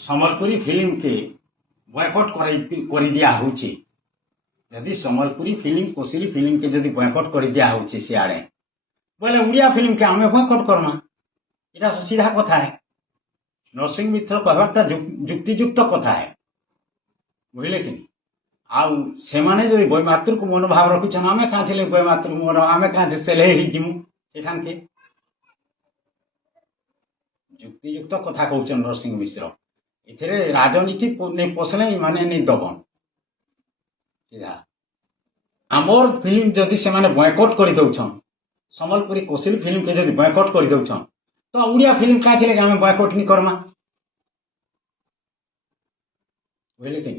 Sambalpuri film के boycott कर दिया होची यदि सम्बलपुरी फिल्म कोशिरी फिल्म के जदि बॉयकॉट कर दिया होची सियाड़े बोले उड़िया फिल्म के आमे बॉयकॉट करमा इटा तो सीधा कथा है नरसिंह मिश्र कहवाटा जुक्तियुक्त कथा है बुझले कि आउ सेमाने जदि बयमातृ को मनोभाव रखिछन आमे का थिले बयमातृ मन आमे का सेले ही जिमु सेठान के जुक्तियुक्त कथा कहउछन नरसिंह मिश्र इथरे राजनीति नहीं पोसले माने नहीं दबन सीधा आमर फिल्म जदि से माने बॉयकॉट कर दउछन सम्बलपुरी कोशिल फिल्म के जदि बॉयकॉट कर दउछन तो उड़िया फिल्म का थिले कि आमे बॉयकॉट नहीं करमा बुझले कि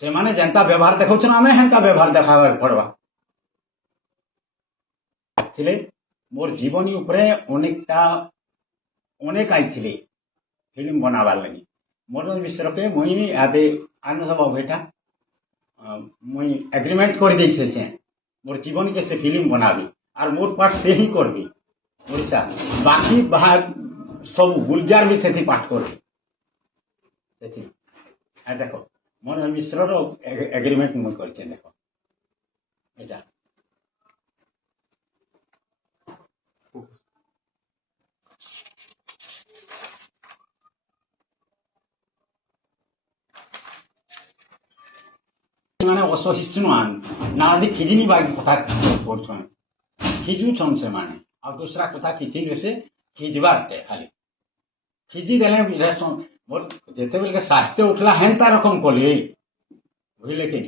से माने जनता व्यवहार देखौछन आमे हेंता व्यवहार देखावा पड़वा थिले मोर जीवनी उपरे अनेक आइथिले फिल्म बनावार लगी मनोज मिश्र के मुई आदे आने सब बेटा मुई एग्रीमेंट कर दे से मोर जीवन के से फिल्म बनाबी और मोर पाठ से ही करबी ओडिशा बाकी बाहर सब गुलजार भी से पाठ करबी सेठी आ देखो मनोज मिश्र रो एग्रीमेंट मुई करके देखो एटा माने असहिष्णुआन नादी खिजनी बाग कथा करछन खिजुछन से माने और दूसरा कथा किथिले से खिजबाते खाली खिजी देले रेसन मोर जेते बेल के साहित्य उठला हेंता रकम कोली बुझले कि